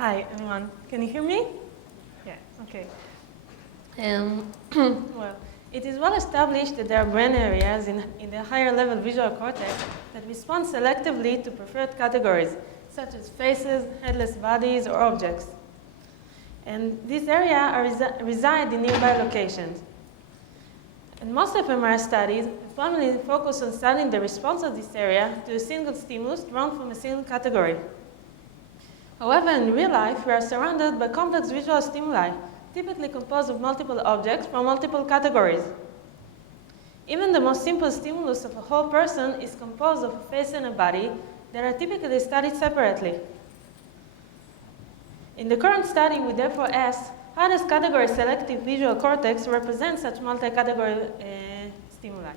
Hi, everyone. Can you hear me? Yeah, okay. Well, it is well established that there are brain areas in the higher level visual cortex that respond selectively to preferred categories, such as faces, headless bodies, or objects. And these areas reside in nearby locations. And most Fmri studies primarily focus on studying the response of this area to a single stimulus drawn from a single category. However, in real life, we are surrounded by complex visual stimuli, typically composed of multiple objects from multiple categories. Even the most simple stimulus of a whole person is composed of a face and a body that are typically studied separately. In the current study, we therefore ask, how does category-selective visual cortex represent such multi-category stimuli?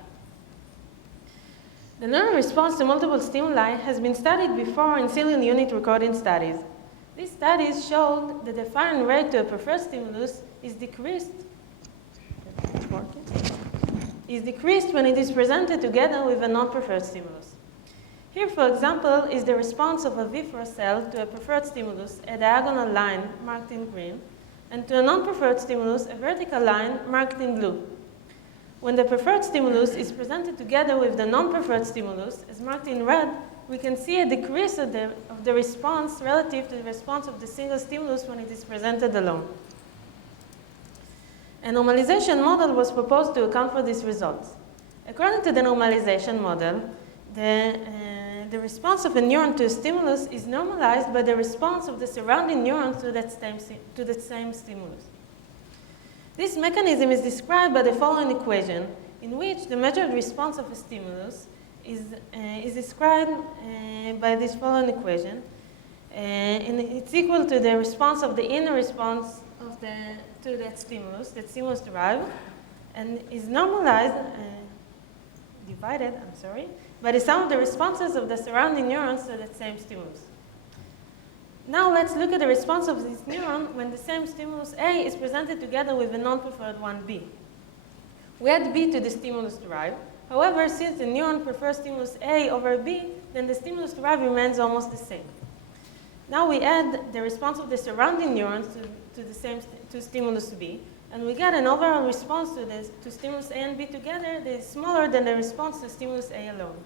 The neural response to multiple stimuli has been studied before in single unit recording studies. These studies showed that the firing rate to a preferred stimulus is decreased when it is presented together with a non-preferred stimulus. Here, for example, is the response of a Aviv cell to a preferred stimulus, a diagonal line marked in green, and to a non-preferred stimulus, a vertical line marked in blue. When the preferred stimulus is presented together with the non-preferred stimulus, as marked in red, we can see a decrease of the response relative to the response of the single stimulus when it is presented alone. A normalization model was proposed to account for these results. According to the normalization model, the response of a neuron to a stimulus is normalized by the response of the surrounding neurons to that same stimulus. This mechanism is described by the following equation, in which the measured response of a stimulus is described by this following equation, and it's equal to the response of the inner response to that stimulus derived, and is normalized, divided by the sum of the responses of the surrounding neurons to that same stimulus. Now let's look at the response of this neuron when the same stimulus A is presented together with a non-preferred one B. We add B to the stimulus derived. However, since the neuron prefers stimulus A over B, then the stimulus derived remains almost the same. Now we add the response of the surrounding neurons to stimulus B, and we get an overall response to stimulus A and B together that is smaller than the response to stimulus A alone.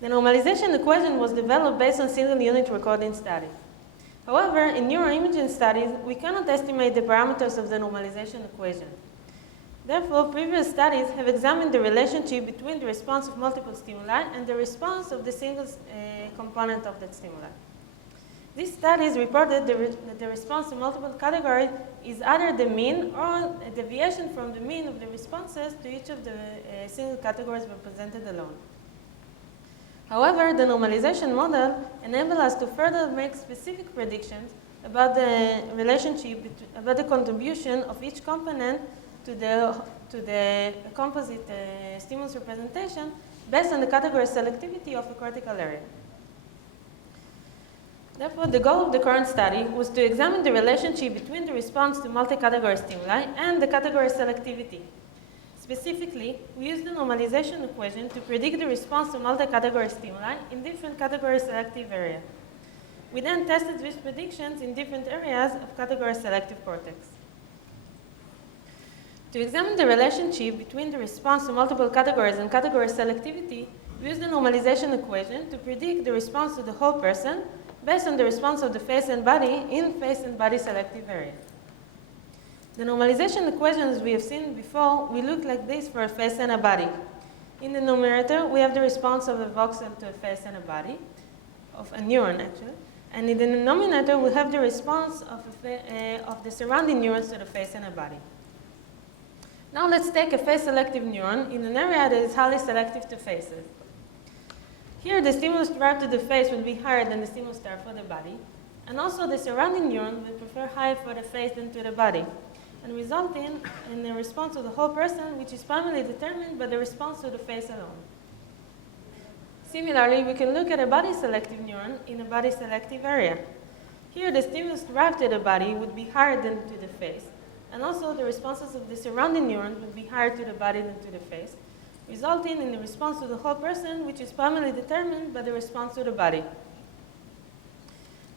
The normalization equation was developed based on single unit recording studies. However, in neuroimaging studies, we cannot estimate the parameters of the normalization equation. Therefore, previous studies have examined the relationship between the response of multiple stimuli and the response of the single component of that stimuli. These studies reported that the response to multiple categories is either the mean or a deviation from the mean of the responses to each of the single categories represented alone. However, the normalization model enables us to further make specific predictions about the relationship, about the contribution of each component to the composite stimulus representation based on the category selectivity of a cortical area. Therefore, the goal of the current study was to examine the relationship between the response to multi-category stimuli and the category selectivity. Specifically, we used the normalization equation to predict the response to multi-category stimuli in different category selective areas. We then tested these predictions in different areas of category selective cortex. To examine the relationship between the response to multiple categories and category selectivity, we used the normalization equation to predict the response to the whole person based on the response of the face and body in face and body selective area. The normalization equations we have seen before will look like this for a face and a body. In the numerator, we have the response of a voxel to a face and a body, of a neuron actually, and in the denominator, we have the response of the surrounding neurons to the face and a body. Now let's take a face-selective neuron in an area that is highly selective to faces. Here, the stimulus derived to the face will be higher than the stimulus derived for the body, and also the surrounding neuron will prefer higher for the face than to the body, and resulting in a response of the whole person, which is primarily determined by the response to the face alone. Similarly, we can look at a body-selective neuron in a body-selective area. Here, the stimulus derived to the body would be higher than to the face, and also the responses of the surrounding neurons would be higher to the body than to the face, resulting in the response to the whole person, which is primarily determined by the response to the body.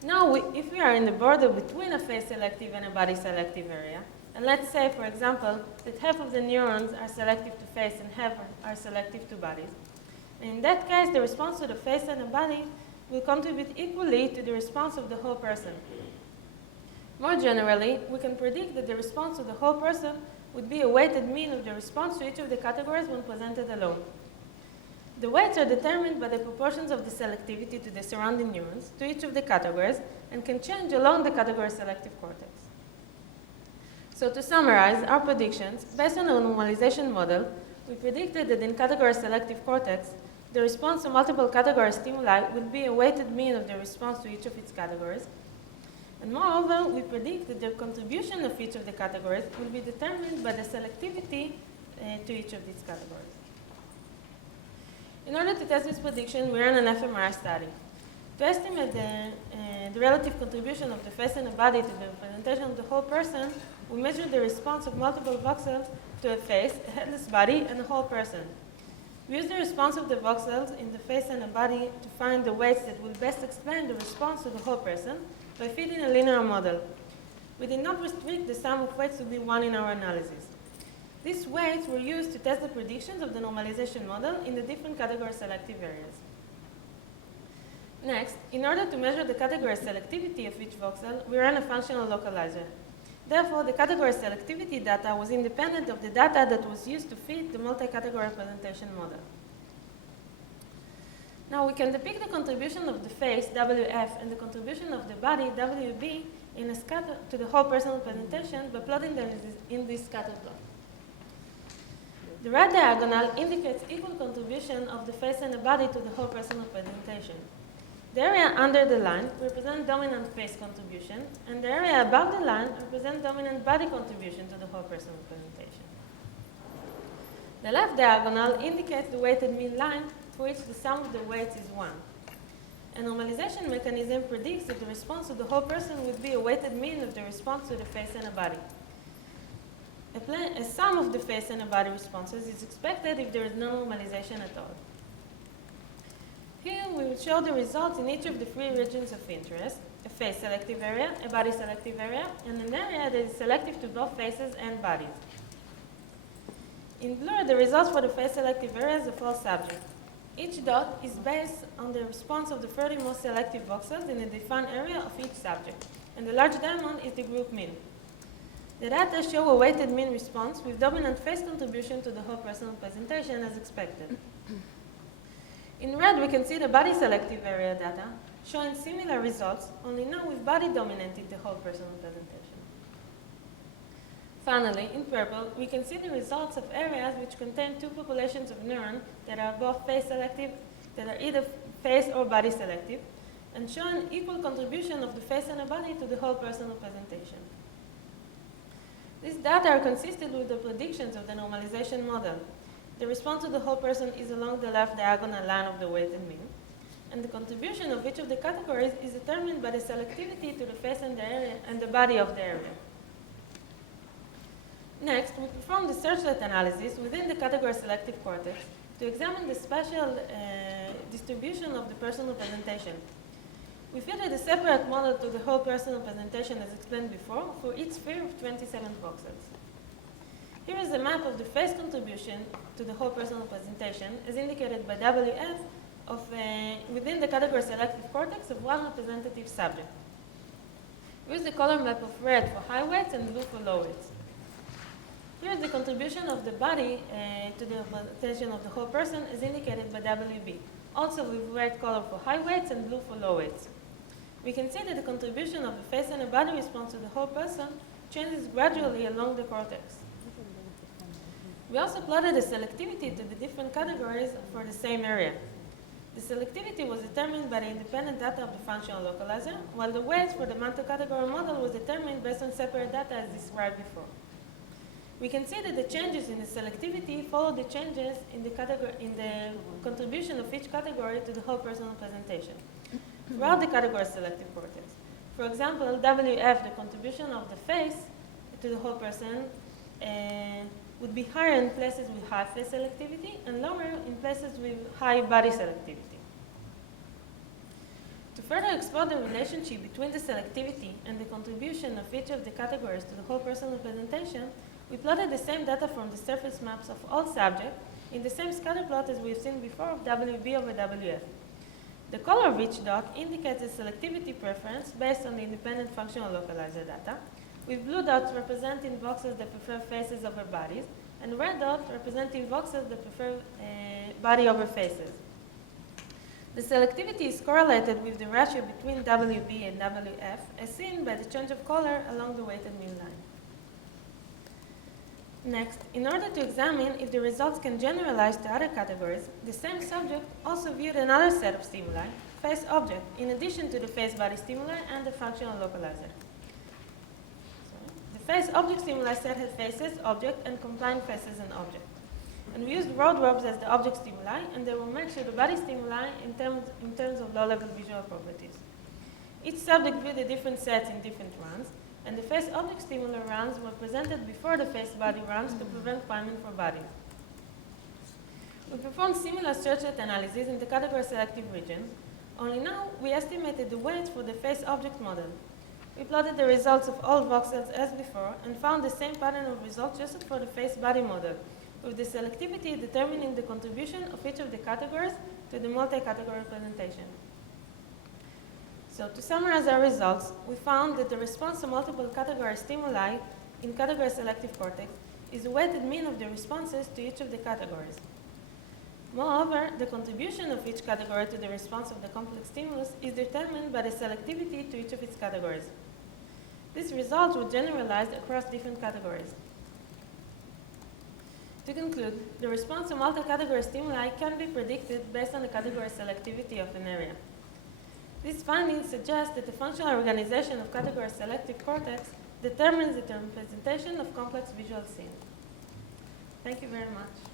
Now, if we are in the border between a face selective and a body selective area, and let's say, for example, that half of the neurons are selective to face and half are selective to bodies, in that case, the response to the face and the body will contribute equally to the response of the whole person. More generally, we can predict that the response of the whole person would be a weighted mean of the response to each of the categories when presented alone. The weights are determined by the proportions of the selectivity to the surrounding neurons to each of the categories and can change along the category-selective cortex. So to summarize our predictions, based on a normalization model, we predicted that in category-selective cortex, the response to multiple category stimuli will be a weighted mean of the response to each of its categories. And moreover, we predict that the contribution of each of the categories will be determined by the selectivity to each of these categories. In order to test this prediction, we ran an Fmri study. To estimate the relative contribution of the face and the body to the representation of the whole person, we measured the response of multiple voxels to a face, a headless body, and a whole person. We used the response of the voxels in the face and the body to find the weights that will best explain the response to the whole person by fitting a linear model. We did not restrict the sum of weights to be 1 in our analysis. These weights were used to test the predictions of the normalization model in the different category selective areas. Next, in order to measure the category selectivity of each voxel, we ran a functional localizer. Therefore, the category selectivity data was independent of the data that was used to fit the multi-category representation model. Now, we can depict the contribution of the face, WF, and the contribution of the body, WB, in a scatter to the whole person representation by plotting them in this scatter plot. The red diagonal indicates equal contribution of the face and the body to the whole person representation. The area under the line represents dominant face contribution, and the area above the line represents dominant body contribution to the whole person representation. The left diagonal indicates the weighted mean line for which the sum of the weights is 1. A normalization mechanism predicts that the response to the whole person would be a weighted mean of the response to the face and the body. A sum of the face and the body responses is expected if there is no normalization at all. Here we will show the results in each of the 3 regions of interest: a face selective area, a body selective area, and an area that is selective to both faces and bodies. In blur, the results for the face selective areas of all subjects. Each dot is based on the response of the 30 most selective voxels in a defined area of each subject, and the large diamond is the group mean. The data show a weighted mean response with dominant face contribution to the whole person representation as expected. In red, we can see the body selective area data showing similar results, only now with body dominating the whole person representation. Finally, in purple, we can see the results of areas which contain 2 populations of neurons that are both face selective, that are either face or body selective, and showing equal contribution of the face and the body to the whole person representation. These data are consistent with the predictions of the normalization model. The response to the whole person is along the left diagonal line of the weighted mean, and the contribution of each of the categories is determined by the selectivity to the face and the area and the body of the area. Next, we perform the searchlight analysis within the category selective cortex to examine the spatial distribution of the person representation. We fitted a separate model to the whole person representation as explained before for each sphere of 27 voxels. Here is a map of the face contribution to the whole person representation as indicated by WF within the category selective cortex of one representative subject. We use the color map of red for high weights and blue for low weights. Here is the contribution of the body to the representation of the whole person as indicated by WB, also with red color for high weights and blue for low weights. We can see that the contribution of the face and the body response to the whole person changes gradually along the cortex. We also plotted the selectivity to the different categories for the same area. The selectivity was determined by the independent data of the functional localizer, while the weights for the multi-category model was determined based on separate data as described before. We can see that the changes in the selectivity follow the changes in the contribution of each category to the whole person representation throughout the category selective cortex. For example, WF, the contribution of the face to the whole person, would be higher in places with high face selectivity and lower in places with high body selectivity. To further explore the relationship between the selectivity and the contribution of each of the categories to the whole personal representation, we plotted the same data from the surface maps of all subjects in the same scatter plot as we've seen before of WB over WF. The color of each dot indicates the selectivity preference based on the independent functional localizer data, with blue dots representing voxels that prefer faces over bodies, and red dots representing voxels that prefer body over faces. The selectivity is correlated with the ratio between WB and WF, as seen by the change of color along the weighted mean line. Next, in order to examine if the results can generalize to other categories, the same subject also viewed another set of stimuli, face object, in addition to the face body stimuli and the functional localizer. The face object stimuli set had faces, object, and combined faces and object. And we used road robes as the object stimuli, and they were matched to the body stimuli in terms of low-level visual properties. Each subject viewed the different sets in different runs, and the face object stimuli runs were presented before the face body runs to prevent priming for bodies. We performed similar search-net analysis in the category-selective region, only now we estimated the weights for the face object model. We plotted the results of all voxels as before and found the same pattern of results just for the face body model, with the selectivity determining the contribution of each of the categories to the multi-category representation. So to summarize our results, we found that the response to multiple category stimuli in category-selective cortex is a weighted mean of the responses to each of the categories. Moreover, the contribution of each category to the response of the complex stimulus is determined by the selectivity to each of its categories. These results were generalized across different categories. To conclude, the response to multi-category stimuli can be predicted based on the category selectivity of an area. These findings suggest that the functional organization of category-selective cortex determines the representation of complex visual scenes. Thank you very much.